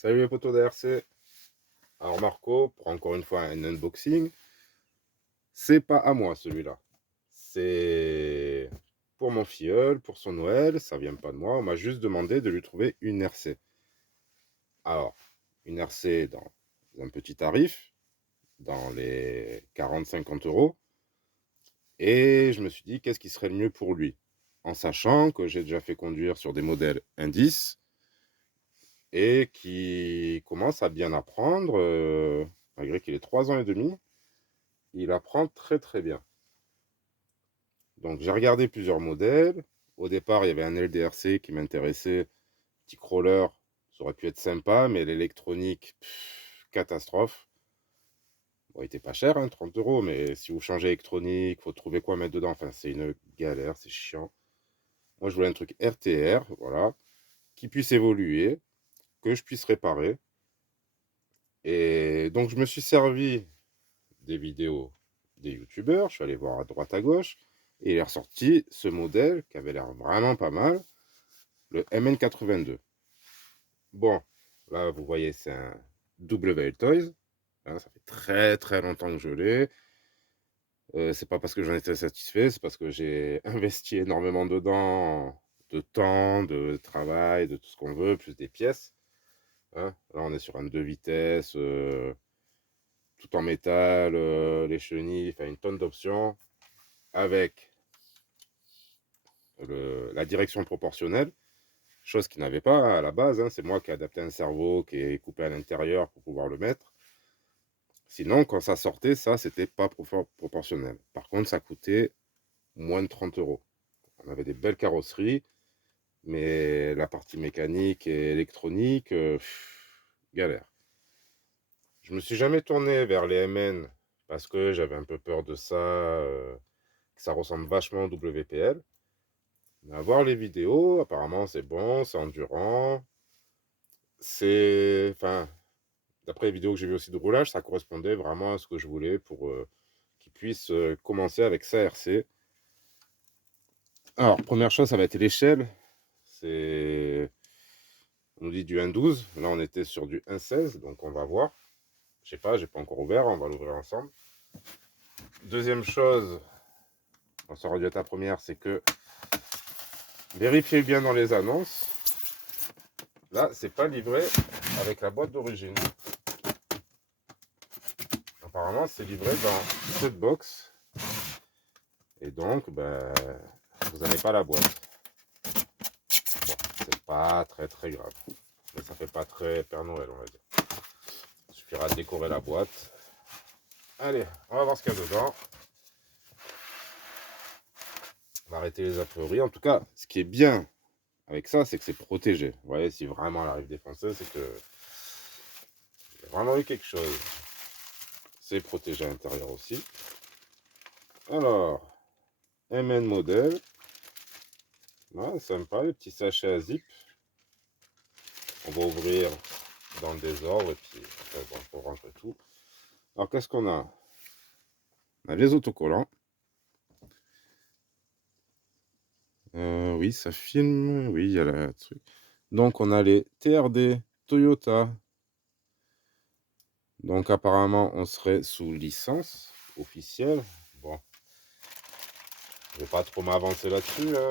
Salut les potos d'ARC. Alors Marco, pour encore une fois un unboxing, c'est pas à moi celui-là. C'est pour mon filleul, pour son Noël, ça vient pas de moi. On m'a juste demandé de lui trouver une RC. Alors, une RC dans un petit tarif, dans les 40-50 euros. Et je me suis dit, qu'est-ce qui serait le mieux pour lui? En sachant que j'ai déjà fait conduire sur des modèles indices et qui commence à bien apprendre, malgré qu'il ait 3 ans et demi. Il apprend très très bien. Donc j'ai regardé plusieurs modèles. Au départ, il y avait un LDRC qui m'intéressait. Petit crawler, ça aurait pu être sympa, mais l'électronique, catastrophe. Bon, il était pas cher, hein, 30 euros, mais si vous changez électronique, faut trouver quoi mettre dedans. Enfin, c'est une galère, c'est chiant. Moi, je voulais un truc RTR, voilà, qui puisse évoluer, que je puisse réparer. Et donc, je me suis servi des vidéos des youtubeurs, je suis allé voir à droite à gauche, et il est ressorti ce modèle qui avait l'air vraiment pas mal, le MN82. Bon, là vous voyez c'est un WL Toys, hein, ça fait très très longtemps que je l'ai, c'est pas parce que j'en étais satisfait, c'est parce que j'ai investi énormément dedans, de temps, de travail, de tout ce qu'on veut, plus des pièces, hein. Là on est sur un 2 vitesses, tout en métal, les chenilles, enfin une tonne d'options, avec la direction proportionnelle, chose qu'il n'avait pas à la base, hein. C'est moi qui ai adapté un servot qui est coupé à l'intérieur pour pouvoir le mettre. Sinon, quand ça sortait, ça, c'était pas proportionnel. Par contre, ça coûtait moins de 30 euros. On avait des belles carrosseries, mais la partie mécanique et électronique, galère. Je me suis jamais tourné vers les MN parce que j'avais un peu peur de ça, que ça ressemble vachement au WPL. Mais à voir les vidéos, apparemment c'est bon, c'est endurant. C'est. Enfin, d'après les vidéos que j'ai vues aussi de roulage, ça correspondait vraiment à ce que je voulais pour qu'il puisse commencer avec sa RC. Alors, première chose, ça va être l'échelle. C'est. On nous dit du 1,12. Là, on était sur du 1,16. Donc, on va voir. Je sais pas, j'ai pas encore ouvert. On va l'ouvrir ensemble. Deuxième chose, on s'en remet à ta première, c'est que vérifiez bien dans les annonces. Là, c'est pas livré avec la boîte d'origine. Apparemment, c'est livré dans cette box. Et donc, ben, vous n'avez pas la boîte. Bon, c'est pas très très grave. Mais ça fait pas très Père Noël, on va dire. Il suffira de décorer la boîte. Allez, on va voir ce qu'il y a dedans. On va arrêter les a priori. En tout cas, ce qui est bien avec ça, c'est que c'est protégé. Vous voyez, si vraiment elle arrive défoncée, c'est que il y a vraiment eu quelque chose. C'est protégé à l'intérieur aussi. Alors, MN modèle. Ouais, sympa, le petit sachet à zip. On va ouvrir dans le désordre et puis après, bon, faut ranger tout. Alors, qu'est-ce qu'on a? On a les autocollants. Oui, ça filme. Oui, il y a la truc. Donc, on a les TRD Toyota. Donc, apparemment, on serait sous licence officielle. Bon, je vais pas trop m'avancer là-dessus, hein.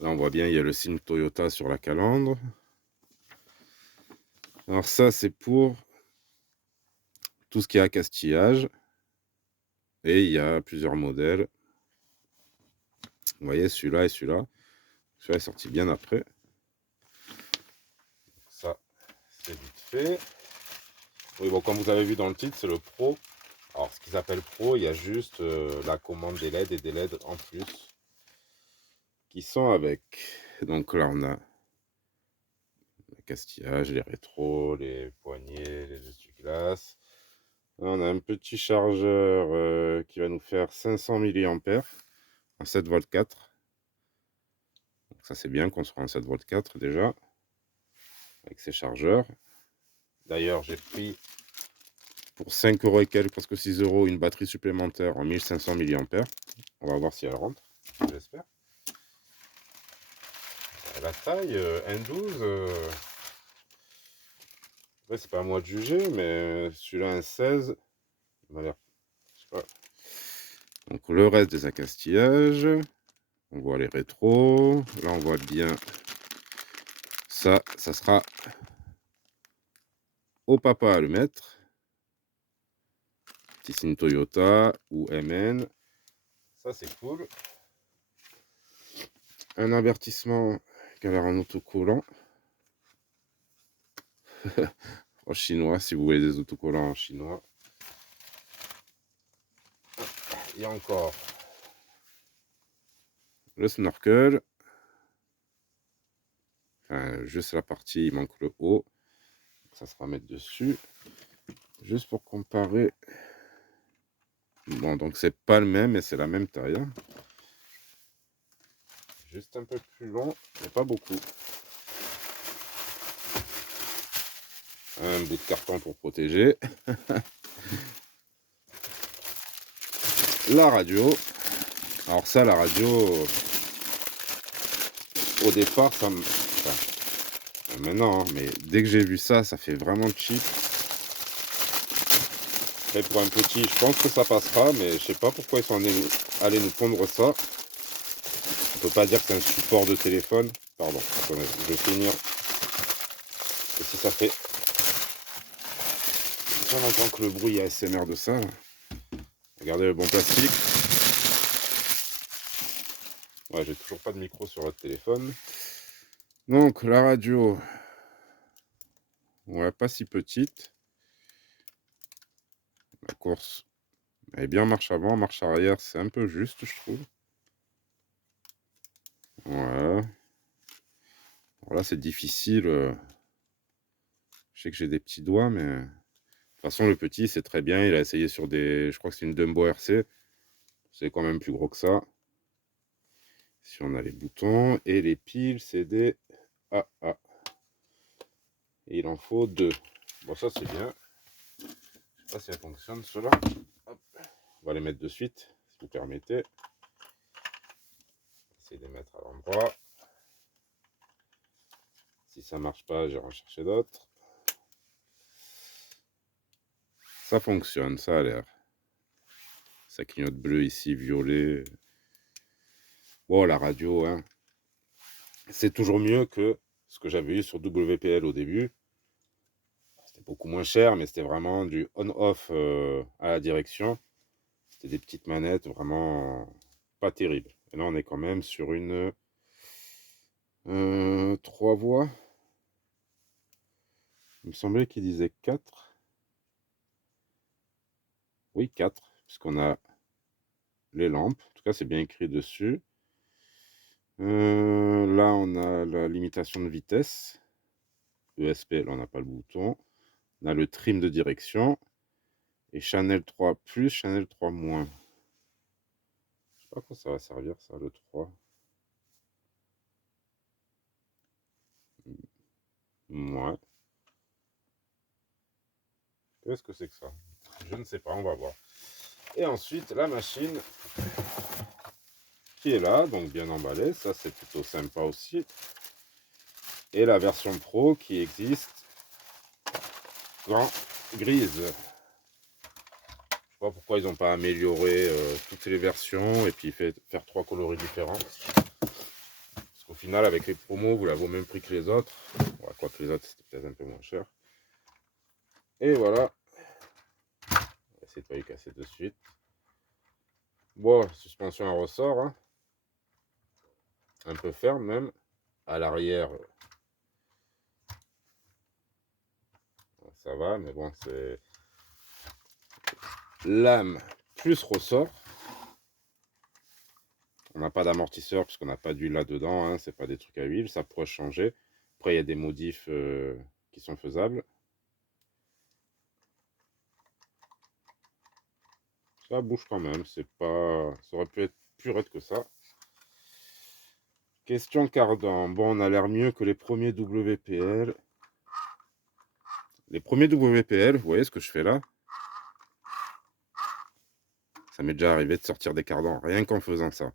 Là, on voit bien, il y a le signe Toyota sur la calandre. Alors, ça, c'est pour tout ce qui est accastillage. Et il y a plusieurs modèles. Vous voyez, celui-là et celui-là. Celui-là est sorti bien après. Ça, c'est vite fait. Oui, bon, comme vous avez vu dans le titre, c'est le Pro. Alors, ce qu'ils appellent Pro, il y a juste la commande des LED et des LED en plus qui sont avec. Donc là, on a le castillage, les rétros, les poignées, les essuie-glaces. On a un petit chargeur qui va nous faire 500 mAh en 7V4. Donc ça, c'est bien qu'on soit en 7V4 déjà, avec ces chargeurs. D'ailleurs, j'ai pris pour 5 euros et quelques, presque 6 euros, une batterie supplémentaire en 1500 mAh. On va voir si elle rentre, j'espère. La taille, N12, ouais, c'est pas à moi de juger, mais celui-là, un 16, il m'a l'air, je sais pas. Donc le reste des accastillages, on voit les rétros, là on voit bien ça, ça sera au papa à le mettre. Petit signe Toyota ou MN, ça c'est cool. Un avertissement qui a l'air en autocollant. En chinois, si vous voulez des autocollants en chinois. Il y a encore le snorkel. Enfin, juste la partie, il manque le haut. Ça sera à mettre dessus. Juste pour comparer. Bon, donc c'est pas le même, mais c'est la même taille. Hein. Juste un peu plus long, mais pas beaucoup. Un bout de carton pour protéger. La radio. Alors ça, la radio, au départ, ça me... Enfin, maintenant, hein, mais dès que j'ai vu ça, ça fait vraiment cheap. Après, pour un petit, je pense que ça passera, mais je sais pas pourquoi ils sont allés nous pondre ça. On peut pas dire que c'est un support de téléphone. Pardon, attendez, je vais finir. Et si ça fait... On entend que le bruit ASMR de ça. Là. Regardez le bon plastique. Ouais, j'ai toujours pas de micro sur votre téléphone. Donc, la radio... Ouais, pas si petite. La course, elle est bien marche avant, marche arrière, c'est un peu juste, je trouve. Ouais. Alors là, c'est difficile. Je sais que j'ai des petits doigts, mais... De toute façon, le petit, c'est très bien. Il a essayé sur des... Je crois que c'est une Dumbo RC. C'est quand même plus gros que ça. Si on a les boutons. Et les piles, c'est des AA. Et il en faut 2. Bon, ça, c'est bien. Je sais pas si elle fonctionne, cela. On va les mettre de suite, si vous permettez. Essayer de les mettre à l'endroit. Si ça marche pas, j'irai en chercher d'autres. Ça fonctionne, ça a l'air. Ça clignote bleu ici, violet. Bon, la radio, hein. C'est toujours mieux que ce que j'avais eu sur WPL au début. C'était beaucoup moins cher, mais c'était vraiment du on-off à la direction. C'était des petites manettes vraiment pas terribles. Et là, on est quand même sur une 3 voix. Il me semblait qu'il disait 4. Oui, 4, puisqu'on a les lampes. En tout cas, c'est bien écrit dessus. Là, on a la limitation de vitesse. ESP, là, on n'a pas le bouton. On a le trim de direction. Et Channel 3 plus, Channel 3 moins. Je sais pas à quoi ça va servir, ça, le 3. Ouais. Qu'est-ce que c'est que ça? Je ne sais pas, on va voir. Et ensuite, la machine qui est là, donc bien emballée. Ça, c'est plutôt sympa aussi. Et la version Pro qui existe en grise. Je sais pas pourquoi ils n'ont pas amélioré toutes les versions et puis faire 3 coloris différents. Parce qu'au final, avec les promos, vous l'avez au même prix que les autres. Ouais, quoi que les autres, c'était peut-être un peu moins cher. Et voilà. On va essayer de pas les casser de suite. Bon, suspension à ressort. Hein. Un peu ferme même. À l'arrière, ça va, mais bon, c'est lame plus ressort. On n'a pas d'amortisseur puisqu'on n'a pas d'huile là-dedans. Hein. C'est pas des trucs à huile, ça pourrait changer. Après, il y a des modifs qui sont faisables. Ça bouge quand même, c'est pas... Ça aurait pu être plus raide que ça. Question cardan. Bon, on a l'air mieux que les premiers WPL. Les premiers WPL, vous voyez ce que je fais là? Ça m'est déjà arrivé de sortir des cardans rien qu'en faisant ça.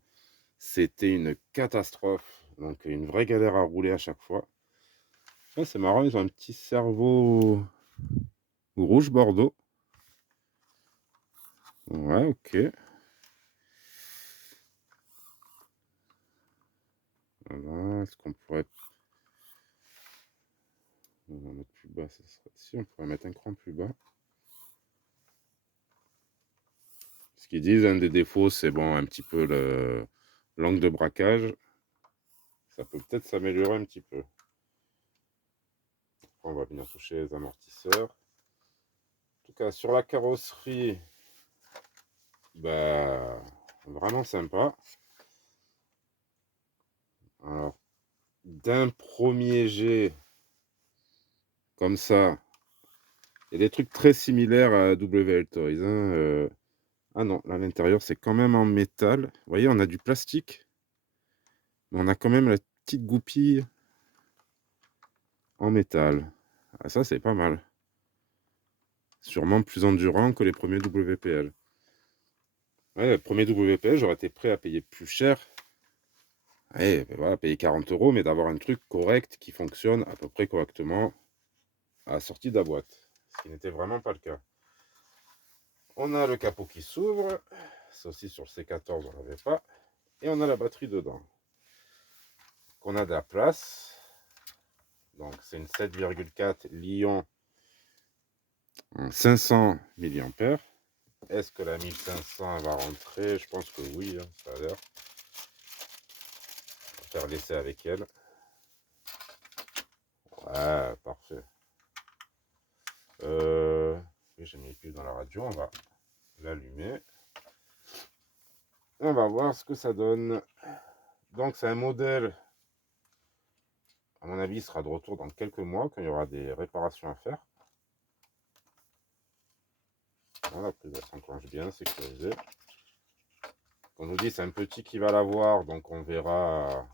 C'était une catastrophe. Donc une vraie galère à rouler à chaque fois. Ouais, c'est marrant, ils ont un petit cerveau rouge bordeaux. Ouais, ok. Voilà, est-ce qu'on pourrait... On va mettre plus bas, ça serait... Si, on pourrait mettre un cran plus bas. Ce qu'ils disent, un des défauts, c'est bon, un petit peu l'angle de braquage. Ça peut peut-être s'améliorer un petit peu. On va venir toucher les amortisseurs. En tout cas, sur la carrosserie, bah, vraiment sympa. Alors, d'un premier jet, comme ça, il y a des trucs très similaires à WL Toys. Hein. Ah non, là, à l'intérieur, c'est quand même en métal. Vous voyez, on a du plastique, mais on a quand même la petite goupille en métal. Ah, ça, c'est pas mal. Sûrement plus endurant que les premiers WPL. Ouais, le premier WPL, j'aurais été prêt à payer plus cher. Ouais, ben voilà, payer 40 €, mais d'avoir un truc correct qui fonctionne à peu près correctement à la sortie de la boîte. Ce qui n'était vraiment pas le cas. On a le capot qui s'ouvre. Ça aussi, sur le C14, on l'avait pas. Et on a la batterie dedans. Donc, on a de la place. Donc, c'est une 7,4 Lion 500 mAh. Est-ce que la 1500 va rentrer? Je pense que oui, hein, ça a l'air. On va faire l'essai avec elle. Ouais, parfait. Oui, j'ai mis les pieds dans la radio, on va l'allumer. On va voir ce que ça donne. Donc c'est un modèle, à mon avis, il sera de retour dans quelques mois, quand il y aura des réparations à faire. Voilà, la prise elle s'enclenche bien, sécurisé. On nous dit c'est un petit qui va l'avoir, donc on verra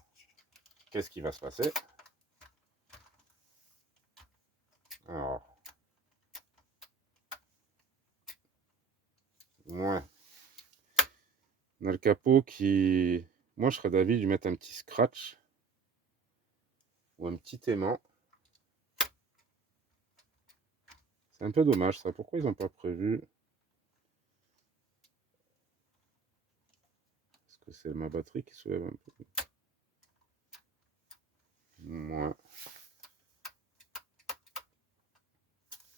qu'est-ce qui va se passer. Alors, ouais. On a le capot qui... Moi, je serais d'avis de lui mettre un petit scratch ou un petit aimant. C'est un peu dommage ça. Pourquoi ils n'ont pas prévu? Est-ce que c'est ma batterie qui soulève un peu? Ouais.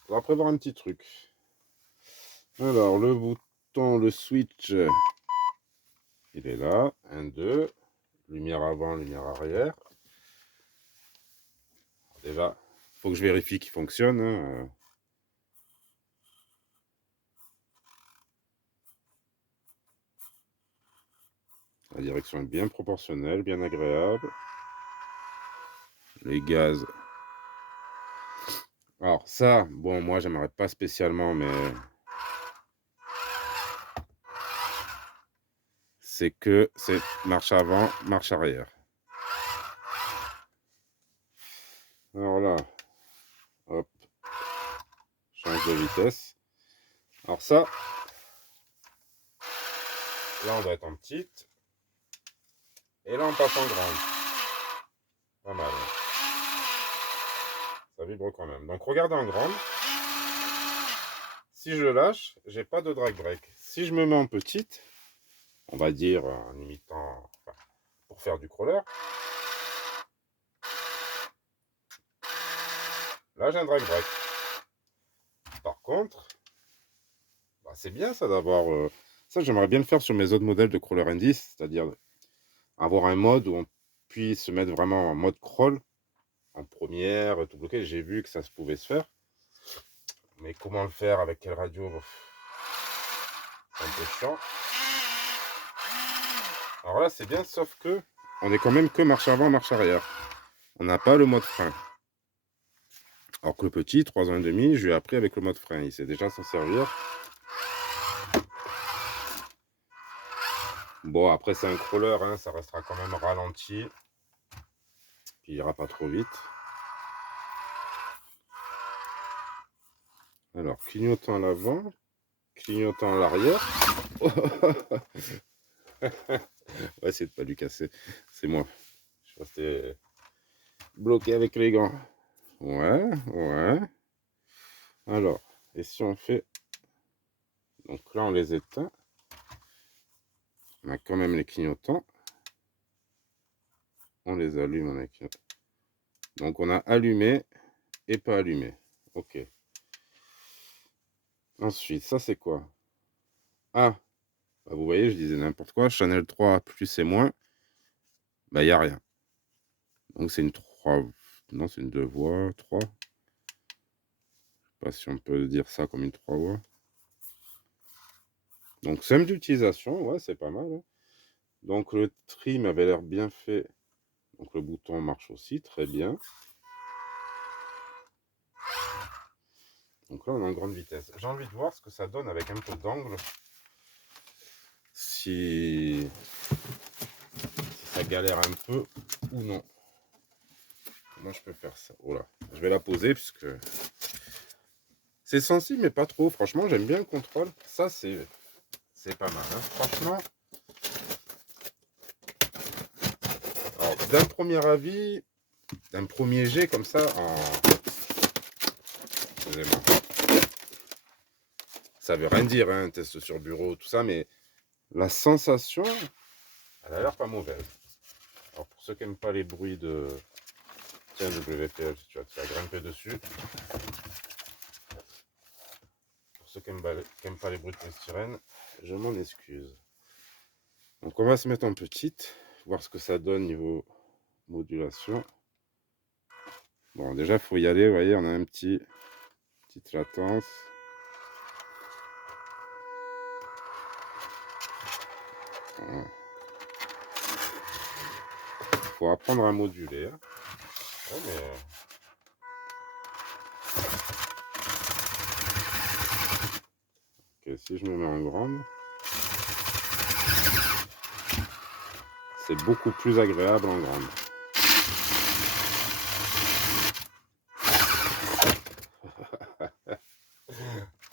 On va prévoir un petit truc. Alors, le bouton, le switch, il est là. 1, 2. Lumière avant, lumière arrière. Déjà, il faut que je vérifie qu'il fonctionne. Hein. La direction est bien proportionnelle, bien agréable. Les gaz. Alors ça, bon, moi, j'aimerais pas spécialement, mais... c'est que c'est marche avant, marche arrière. Alors là, hop, change de vitesse. Alors ça, là, on doit être en petite. Et là, on passe en grande. Pas mal. Ça vibre quand même. Donc, regardez en grande. Si je lâche, j'ai pas de drag brake. Si je me mets en petite, on va dire en imitant, enfin, pour faire du crawler, là, j'ai un drag brake. Par contre, bah, c'est bien ça d'avoir... ça, j'aimerais bien le faire sur mes autres modèles de crawler indice, c'est-à-dire avoir un mode où on puisse se mettre vraiment en mode crawl, en première, tout bloqué. J'ai vu que ça se pouvait se faire. Mais comment le faire, avec quelle radio? C'est un peu chiant. Alors là, c'est bien, sauf que on est quand même que marche avant, marche arrière. On n'a pas le mode frein. Alors que le petit, 3 ans et demi, je lui ai appris avec le mode frein. Il sait déjà s'en servir. Bon, après, c'est un crawler, hein, ça restera quand même ralenti. Puis il ira pas trop vite. Alors, clignotant à l'avant, clignotant à l'arrière. On va essayer de pas lui casser. C'est moi. rester bloqué avec les gants. Ouais, ouais. Alors, et si on fait... Donc là, on les éteint. On a quand même les clignotants. On les allume, on a les clignotants. Donc on a allumé et pas allumé. Ok. Ensuite, ça c'est quoi? Ah, bah, vous voyez, je disais n'importe quoi. Channel 3 plus et moins. Bah, il n'y a rien. Donc c'est une 3. Non, c'est une 2 voix. 3. Je sais pas si on peut dire ça comme une 3 voix. Donc simple d'utilisation, ouais, c'est pas mal. Hein. Donc le trim avait l'air bien fait. Donc le bouton marche aussi très bien. Donc là, on est en grande vitesse. J'ai envie de voir ce que ça donne avec un peu d'angle. Si ça galère un peu ou non. Moi, je peux faire ça. Oh là, je vais la poser puisque c'est sensible, mais pas trop. Franchement, j'aime bien le contrôle. Ça, c'est pas mal. Hein. Franchement, d'un premier avis, d'un premier jet comme ça, excusez-moi. Ça veut rien dire, hein, test sur bureau, tout ça, mais la sensation, elle a l'air pas mauvaise. Alors, pour ceux qui n'aiment pas les bruits de... Tiens, WPL, tu vas te faire grimper dessus. Pour ceux qui n'aiment pas les bruits de polystyrène, je m'en excuse. Donc, on va se mettre en petite, voir ce que ça donne niveau modulation. Bon, déjà, il faut y aller, vous voyez, on a un petite latence. Voilà. Faut apprendre à moduler. Hein. Ouais, mais... Ok, si je me mets en grande, c'est beaucoup plus agréable en grande.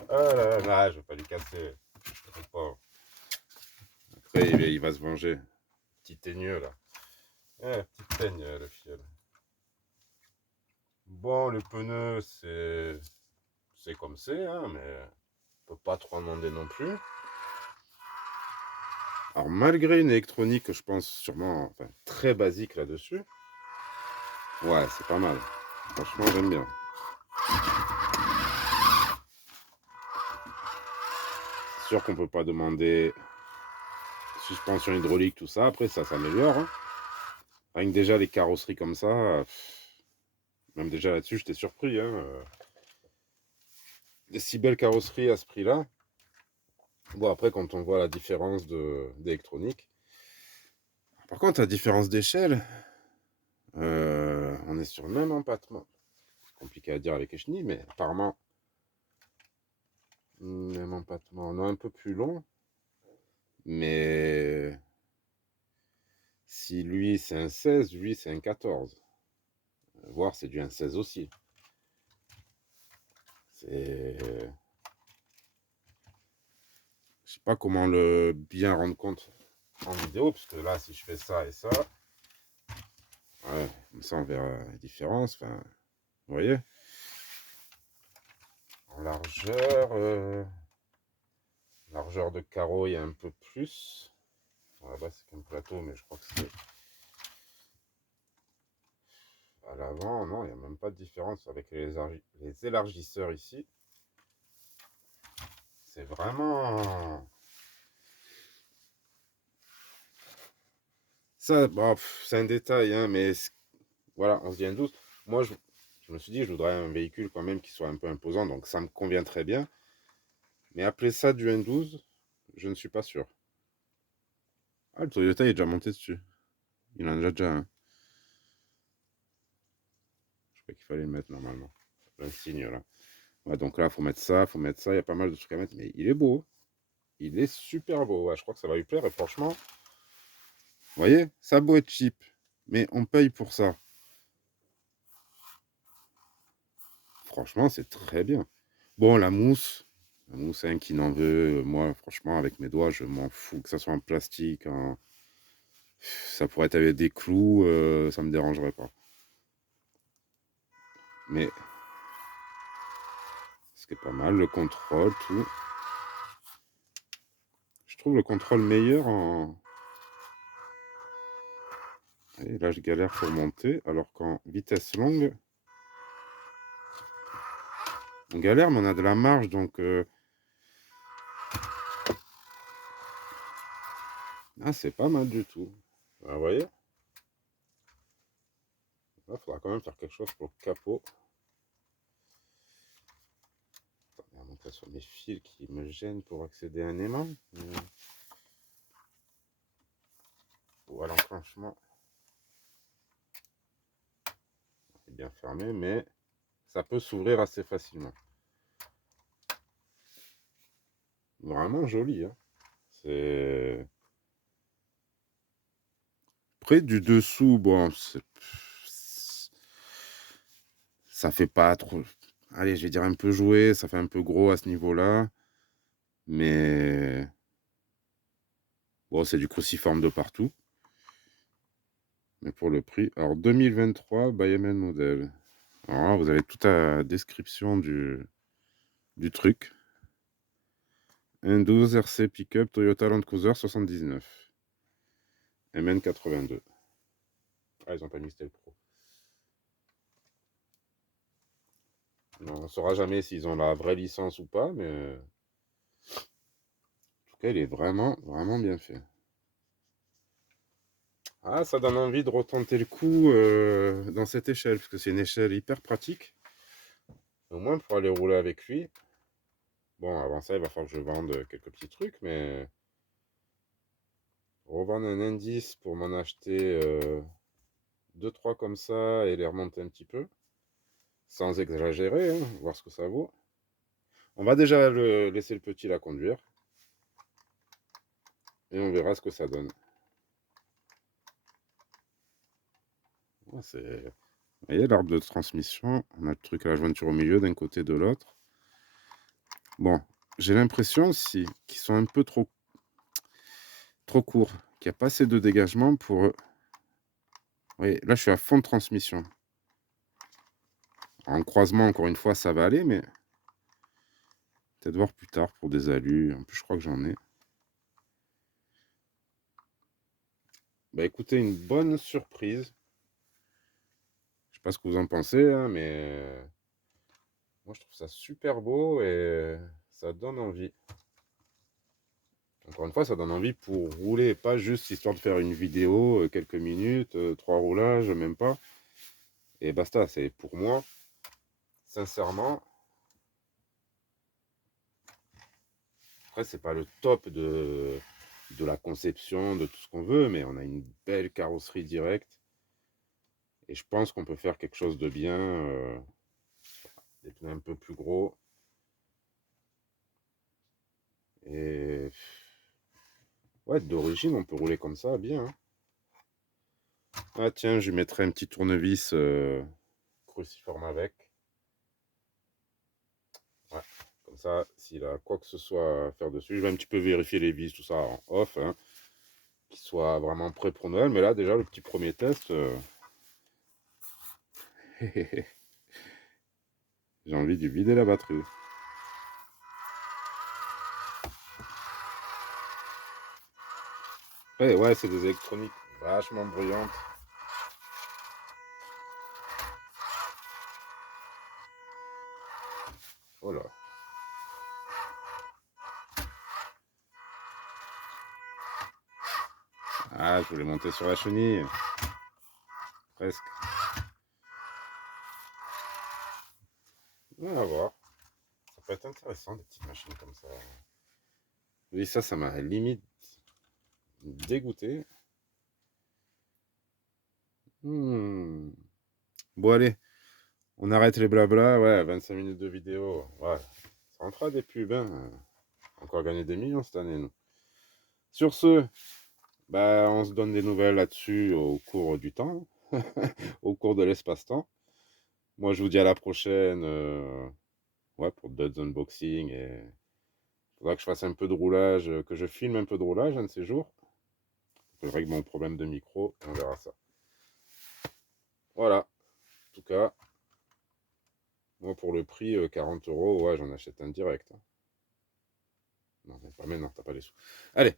Ah là là, je vais pas lui casser. Pas. Après, il va se venger. Petit teigneux là. Petite teigne, le fiel. Bon, les pneus, c'est comme c'est, hein, mais on peut pas trop en demander non plus. Alors, malgré une électronique que je pense sûrement très basique là-dessus, ouais, c'est pas mal. Franchement, j'aime bien. C'est sûr qu'on peut pas demander suspension hydraulique, tout ça. Après, ça s'améliore. Hein. Rien que déjà les carrosseries comme ça, même déjà là-dessus, j'étais surpris. Hein. Des si belles carrosseries à ce prix-là. Bon, après, quand on voit la différence d'électronique. Par contre, la différence d'échelle, on est sur le même empattement. C'est compliqué à dire avec les chenilles, mais apparemment, même empattement. On a un peu plus long, mais si lui c'est un 16, lui c'est un 14. Voire c'est du 1,16 aussi. C'est... Je sais pas comment le bien rendre compte en vidéo, parce que là, si je fais ça et ça, ouais, comme ça on verra la différence. Enfin, vous voyez. En largeur de carreau, il y a un peu plus. Là-bas, c'est qu'un plateau, mais je crois que c'est à l'avant. Non, il n'y a même pas de différence avec les élargisseurs ici. C'est vraiment... Ça, bon, c'est un détail, hein, mais voilà, on se dit un 12. Moi, je me suis dit, je voudrais un véhicule quand même qui soit un peu imposant, donc ça me convient très bien. Mais appeler ça du N12, je ne suis pas sûr. Ah, le Toyota il est déjà monté dessus. Il en a déjà un. Je crois qu'il fallait le mettre normalement. L'insigne là. Ouais, donc là, il faut mettre ça, Il y a pas mal de trucs à mettre. Mais il est beau. Il est super beau. Ouais, je crois que ça va lui plaire. Et franchement, vous voyez, ça a beau être cheap. Mais on paye pour ça. Franchement, c'est très bien. Bon, la mousse. La mousse, hein, qui n'en veut. Moi, franchement, avec mes doigts, je m'en fous. Que ça soit en plastique, Ça pourrait être avec des clous, ça me dérangerait pas. Mais ce qui est pas mal, le contrôle, tout. Je trouve le contrôle meilleur en... Et là, je galère pour monter, alors qu'en vitesse longue, on galère, mais on a de la marge, donc... Ah, c'est pas mal du tout. Ah, vous voyez? Il faudra quand même faire quelque chose pour le capot. Attends, je vais remonter sur mes fils qui me gênent pour accéder à un aimant. Ou à l'enclenchement. C'est bien fermé, mais ça peut s'ouvrir assez facilement. Vraiment joli, hein. C'est... Près du dessous, bon, ça fait pas trop... Allez, je vais dire un peu joué, ça fait un peu gros à ce niveau-là. Mais... Bon, c'est du cruciforme de partout. Mais pour le prix... Alors, 2023, Bayemen Model. Alors là, vous avez toute la description du truc. Un 12 RC Pickup Toyota Land Cruiser 79. MN 82. Ah, ils ont pas mis Style Pro. Non, on ne saura jamais s'ils ont la vraie licence ou pas, mais en tout cas, il est vraiment, vraiment bien fait. Ah, ça donne envie de retenter le coup dans cette échelle, parce que c'est une échelle hyper pratique. Au moins pour aller rouler avec lui. Bon, avant ça, il va falloir que je vende quelques petits trucs, mais revendre un indice pour m'en acheter 2-3 comme ça et les remonter un petit peu, sans exagérer, hein, voir ce que ça vaut. On va déjà laisser le petit la conduire et on verra ce que ça donne. Ouais, c'est... Vous voyez l'arbre de transmission, on a le truc à la jointure au milieu d'un côté de l'autre. Bon, j'ai l'impression aussi qu'ils sont un peu trop courts, qu'il n'y a pas assez de dégagement pour... Oui, là je suis à fond de transmission. En croisement, encore une fois, ça va aller, mais peut-être voir plus tard pour des alus. En plus, je crois que j'en ai. Bah écoutez, une bonne surprise. Je sais pas ce que vous en pensez, hein, mais moi je trouve ça super beau et ça donne envie. Encore une fois, ça donne envie pour rouler, pas juste histoire de faire une vidéo, quelques minutes, 3 roulages, même pas. Et basta, c'est pour moi, sincèrement. Après, c'est pas le top de la conception, de tout ce qu'on veut, mais on a une belle carrosserie directe. Et je pense qu'on peut faire quelque chose de bien. Des pneus un peu plus gros. Et ouais, d'origine, on peut rouler comme ça, bien. Hein. Ah tiens, je lui mettrai un petit tournevis cruciforme avec. Ouais, comme ça, s'il a quoi que ce soit à faire dessus, je vais un petit peu vérifier les vis, tout ça en off, hein, qu'il soit vraiment prêt pour Noël. Mais là, déjà, le petit premier test, j'ai envie de vider la batterie. Ouais, c'est des électroniques vachement bruyantes. Oh là. Ah, je voulais monter sur la chenille. Presque. On va voir. Ça peut être intéressant, des petites machines comme ça. Oui, ça m'a limite dégoûté. Bon, allez, on arrête les blabla. Ouais, 25 minutes de vidéo. Ouais, ça en fera des pubs. Hein. Encore gagner des millions cette année, nous. Sur ce, bah, on se donne des nouvelles là-dessus au cours du temps, au cours de l'espace-temps. Moi, je vous dis à la prochaine ouais, pour d'autres unboxings. Et il faudra que je fasse un peu de roulage, que je filme un peu de roulage un de ces jours. Je règle mon problème de micro et on verra ça. Voilà. En tout cas, moi pour le prix, 40 euros, ouais, j'en achète un direct. Hein. Non, mais pas maintenant, t'as pas les sous. Allez.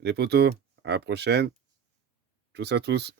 Les potos, à la prochaine. Tous à tous.